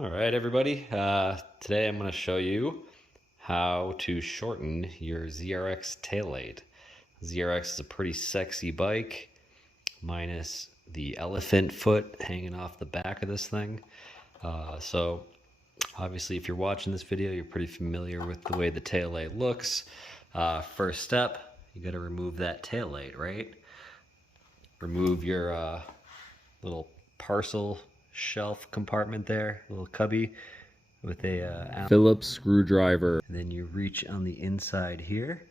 All right, everybody. Today I'm going to show you how to shorten your ZRX taillight. ZRX is a pretty sexy bike, minus the elephant foot hanging off the back of this thing. So obviously if you're watching this video, you're pretty familiar with the way the taillight looks. First step, you got to remove that taillight, right? Remove your little parcel shelf compartment there, little cubby with a Phillips screwdriver. And then you reach on the inside here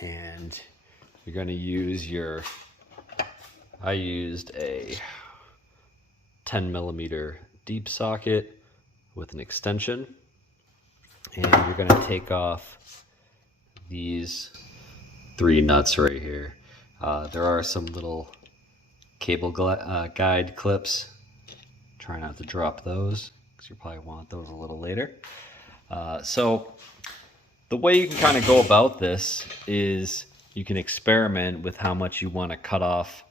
and you're going to use your, I used a 10 millimeter deep socket with an extension, and you're going to take off these 3 nuts right here. There are some little cable guide clips. Try not to drop those because you probably want those a little later. So the way you can kind of go about this is you can experiment with how much you want to cut off.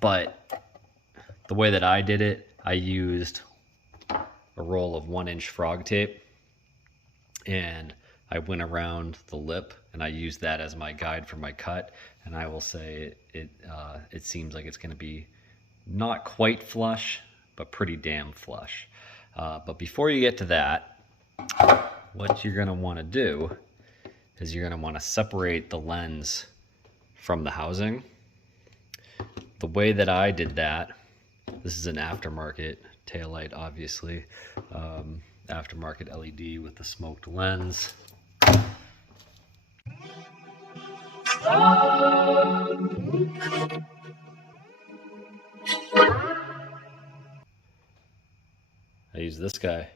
But the way that I did it, I used a roll of 1-inch frog tape and I went around the lip and I used that as my guide for my cut. And I will say it seems like it's going to be not quite flush, but pretty damn flush. But before you get to that, what you're going to want to do is you're going to want to separate the lens from the housing. The way that I did that, this is an aftermarket taillight, obviously. Aftermarket LED with the smoked lens. I used this guy.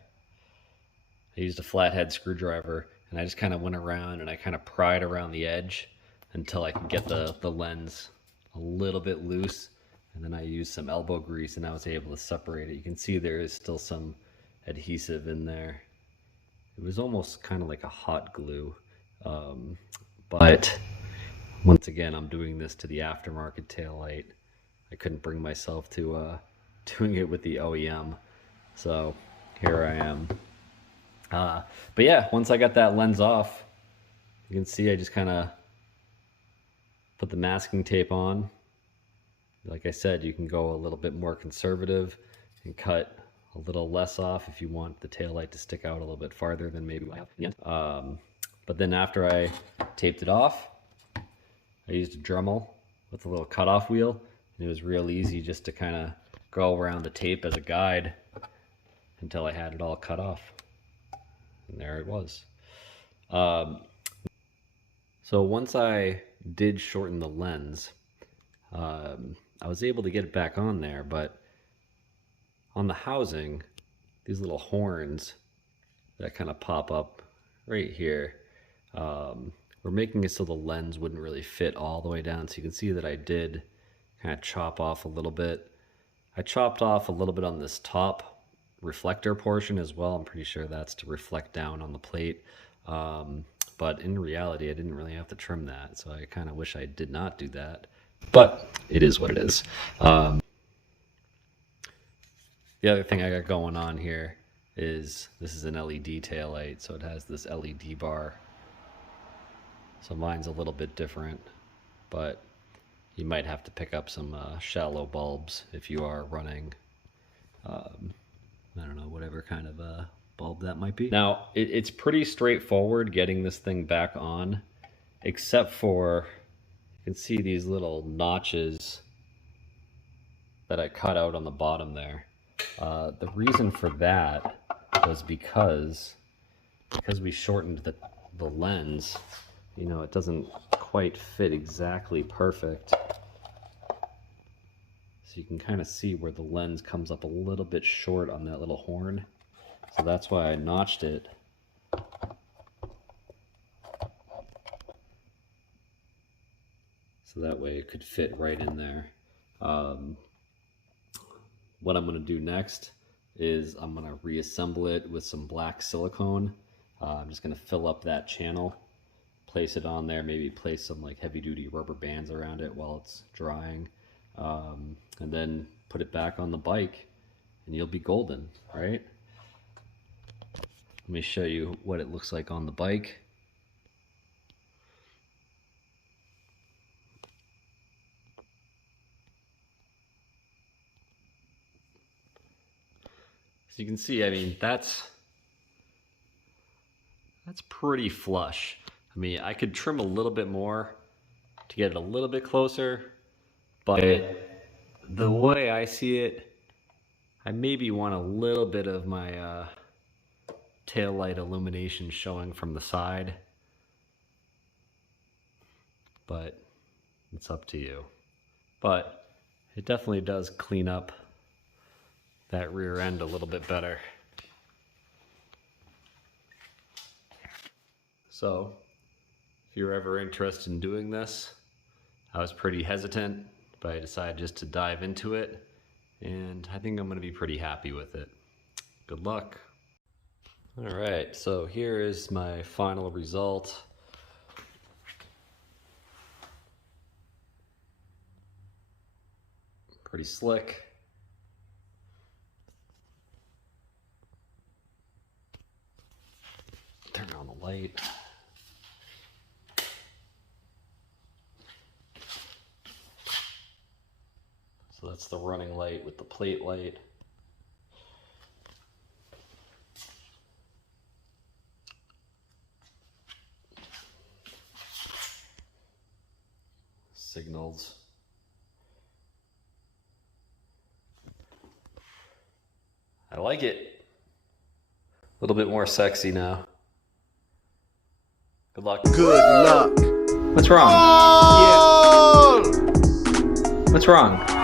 I used a flathead screwdriver and I just kind of went around and I kind of pried around the edge until I could get the lens a little bit loose, and then I used some elbow grease and I was able to separate it. You can see there is still some adhesive in there. It was almost kind of like a hot glue, but once again I'm doing this to the aftermarket taillight. I couldn't bring myself to doing it with the OEM, so here I am. But yeah, once I got that lens off, you can see I just kind of put the masking tape on. Like I said, you can go a little bit more conservative and cut a little less off if you want the taillight to stick out a little bit farther than maybe I have. But then after I taped it off, I used a Dremel with a little cutoff wheel, and it was real easy just to kind of go around the tape as a guide until I had it all cut off. And there it was. So once I did shorten the lens, I was able to get it back on there, but on the housing, these little horns that kind of pop up right here, we're making it so the lens wouldn't really fit all the way down. So you can see that I did kind of chop off a little bit. I chopped off a little bit on this top reflector portion as well. I'm pretty sure that's to reflect down on the plate. But in reality, I didn't really have to trim that. So I kind of wish I did not do that. But it is what it is. The other thing I got going on here is this is an LED taillight. So it has this LED bar. So mine's a little bit different. But you might have to pick up some shallow bulbs if you are running I don't know, whatever kind of bulb that might be. Now, it's pretty straightforward getting this thing back on, except for, you can see these little notches that I cut out on the bottom there. The reason for that was because we shortened the lens, you know, it doesn't quite fit exactly perfect. So you can kind of see where the lens comes up a little bit short on that little horn. So that's why I notched it. So that way it could fit right in there. What I'm going to do next is I'm going to reassemble it with some black silicone. I'm just going to fill up that channel, place it on there, maybe place some like heavy duty rubber bands around it while it's drying. And then put it back on the bike and you'll be golden, right? Let me show you what it looks like on the bike. So you can see, I mean, that's pretty flush. I mean, I could trim a little bit more to get it a little bit closer, but the way I see it, I maybe want a little bit of my tail light illumination showing from the side, but it's up to you. But it definitely does clean up that rear end a little bit better. So if you're ever interested in doing this, I was pretty hesitant, but I decided just to dive into it, and I think I'm going to be pretty happy with it. Good luck. All right, so here is my final result. Pretty slick. Turn on the light. So that's the running light with the plate light. Signals. I like it. A little bit more sexy now. Good luck. Good luck. What's wrong? Oh! Yeah. What's wrong?